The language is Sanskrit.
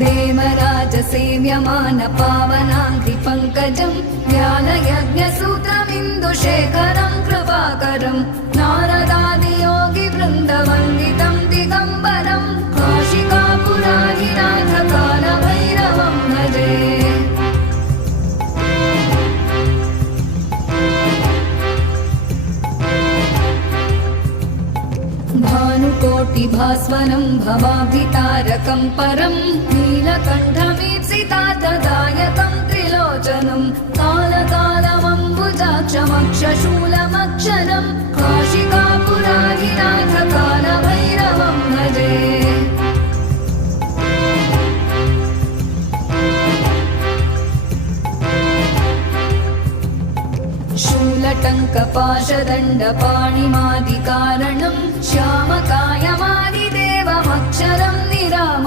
देवराजसेव्यमान पावनाङ्घ्रिपङ्कजं ज्ञानयज्ञसूत्रमिन्दुशेखरं कृपाकरं नारदादियोगिवृन्दवन्दितं दिगम्बरं काशिकापुराधिनाथ कालभैरवं भजे। भानुकोटिभास्वरं भवाभितारकं परं नीलकण्ठमीप्सितार्थदायकं त्रिलोचनं कालकालमम्बुजाक्षमक्षशूलमक्षरं काशिकापुराधिनाथ कालभैरवं भजे। शूलटङ्कपाशदण्डपाणिमादिकारणं श्यामकायमादिदेवमक्षरं निरामयम्।